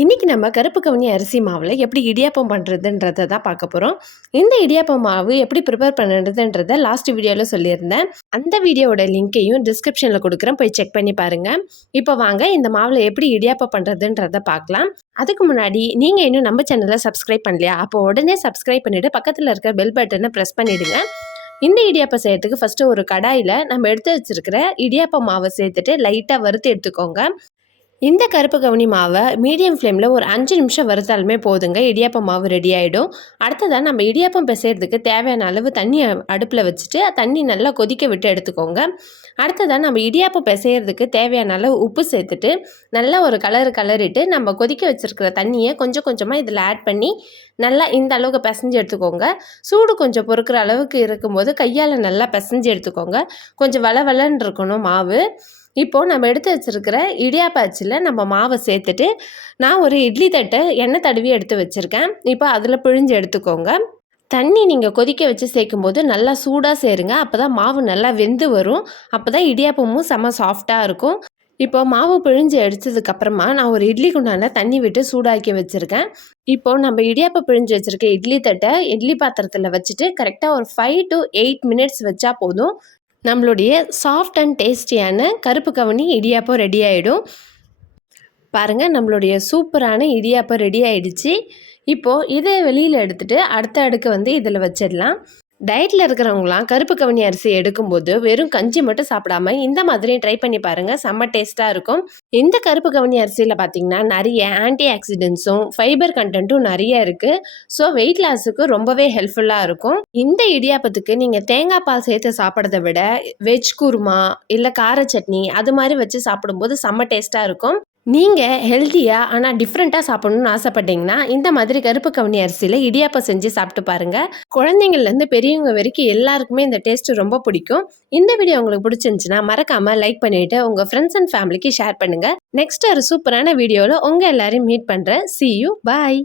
இன்றைக்கி நம்ம கருப்பு கவுனி அரிசி மாவில் எப்படி இடியாப்பம் பண்ணுறதுன்றதை தான் பார்க்க போகிறோம். இந்த இடியாப்பம் மாவு எப்படி ப்ரிப்பேர் பண்ணுறதுன்றதை லாஸ்ட் வீடியோவில் சொல்லியிருந்தேன். அந்த வீடியோவோட லிங்க்கையும் டிஸ்கிரிப்ஷனில் கொடுக்குறேன், போய் செக் பண்ணி பாருங்கள். இப்போ வாங்க இந்த மாவில் எப்படி இடியாப்பம் பண்ணுறதுன்றதை பார்க்கலாம். அதுக்கு முன்னாடி நீங்கள் இன்னும் நம்ம சேனலை சப்ஸ்கிரைப் பண்ணலையா? அப்போ உடனே சப்ஸ்கிரைப் பண்ணிவிட்டு பக்கத்தில் இருக்க பெல் பட்டனை ப்ரெஸ் பண்ணிவிடுங்க. இந்த இடியாப்பம் செய்யறதுக்கு ஃபஸ்ட்டு ஒரு கடாயில் நம்ம எடுத்து வச்சுருக்கிற இடியாப்பம் மாவை சேர்த்துட்டு லைட்டாக வறுத்து எடுத்துக்கோங்க. இந்த கருப்பு கவுனி மாவை மீடியம் ஃப்ளேமில் ஒரு 5 நிமிஷம் வறுத்தாலுமே போதுங்க, இடியாப்பம் மாவு ரெடி ஆகிடும். அடுத்ததாக நம்ம இடியாப்பம் பிசைறதுக்கு தேவையான அளவு தண்ணி அடுப்பில் வச்சுட்டு தண்ணி நல்லா கொதிக்க விட்டு எடுத்துக்கோங்க. அடுத்ததாக நம்ம இடியாப்பம் பிசைறதுக்கு தேவையான அளவு உப்பு சேர்த்துட்டு நல்லா ஒரு கலரிட்டு நம்ம கொதிக்க வச்சுருக்கிற தண்ணியை கொஞ்சம் கொஞ்சமாக இதில் ஆட் பண்ணி நல்லா இந்த அளவுக்கு பிசைஞ்சு எடுத்துக்கோங்க. சூடு கொஞ்சம் பொறுக்கிற அளவுக்கு இருக்கும்போது கையால் நல்லா பிசைஞ்சு எடுத்துக்கோங்க. கொஞ்சம் வளன்னு இருக்கணும் மாவு. இப்போது நம்ம எடுத்து வச்சுருக்கிற இடியாப்ப அச்சில் நம்ம மாவை சேர்த்துட்டு நான் ஒரு இட்லி தட்டை எண்ணெய் தடவி எடுத்து வச்சுருக்கேன். இப்போ அதில் பிழிஞ்சு எடுத்துக்கோங்க. தண்ணி நீங்கள் கொதிக்க வச்சு சேர்க்கும்போது நல்லா சூடாக சேருங்க. அப்போ தான் மாவு நல்லா வெந்து வரும். அப்போ தான் இடியாப்பமும் செம்ம சாஃப்டாக இருக்கும். இப்போ மாவு பிழிஞ்சு எடுத்ததுக்கப்புறமா நான் ஒரு இட்லி குண்டான தண்ணி விட்டு சூடாக்கி வச்சுருக்கேன். இப்போது நம்ம இடியாப்பம் பிழிஞ்சு வச்சுருக்க இட்லி தட்டை இட்லி பாத்திரத்தில் வச்சுட்டு கரெக்டாக ஒரு 5 to 8 மினிட்ஸ் வச்சா போதும். நம்மளுடைய சாஃப்ட் அண்ட் டேஸ்டியான கருப்பு கவுனி இடியாப்பம் ரெடி ஆகிடும். பாருங்கள், நம்மளுடைய சூப்பரான இடியாப்பம் ரெடி ஆகிடுச்சு. இப்போது இதை வெளியில் எடுத்துகிட்டு அடுத்த அடுக்கு இதில் வச்சிடலாம். டயட்டில் இருக்கிறவங்களாம் கருப்பு கவுனி அரிசி எடுக்கும்போது வெறும் கஞ்சி மட்டும் சாப்பிடாம இந்த மாதிரி ட்ரை பண்ணி பாருங்கள், செம்ம டேஸ்ட்டாக இருக்கும். இந்த கருப்பு கவுனி அரிசியில் பார்த்திங்கன்னா நிறைய ஆன்டி ஆக்சிடென்ட்ஸும் ஃபைபர் கண்டென்ட்டும் நிறைய இருக்குது. ஸோ வெயிட் லாஸுக்கு ரொம்பவே ஹெல்ப்ஃபுல்லாக இருக்கும். இந்த இடியாப்பத்துக்கு நீங்கள் தேங்காய் பால் சேர்த்து சாப்பிட்றத விட வெஜ் குருமா இல்லை கார சட்னி அது மாதிரி வச்சு சாப்பிடும்போது செம்ம டேஸ்ட்டாக இருக்கும். நீங்கள் ஹெல்த்தியாக ஆனால் டிஃப்ரெண்ட்டாக சாப்பிட்ணுன்னு ஆசைப்பட்டீங்கன்னா இந்த மாதிரி கருப்பு கவுனி அரிசியில் இடியாப்பம் செஞ்சு சாப்பிட்டு பாருங்கள். குழந்தைங்கள்லேருந்து பெரியவங்க வரைக்கும் எல்லாருக்குமே இந்த டேஸ்ட்டு ரொம்ப பிடிக்கும். இந்த வீடியோ உங்களுக்கு பிடிச்சிருந்துச்சுன்னா மறக்காமல் லைக் பண்ணிவிட்டு உங்கள் ஃப்ரெண்ட்ஸ் அண்ட் ஃபேமிலிக்கு ஷேர் பண்ணுங்கள். நெக்ஸ்ட் ஒரு சூப்பரான வீடியோவில் உங்கள் எல்லாரையும் மீட் பண்ணுறேன். See you, bye.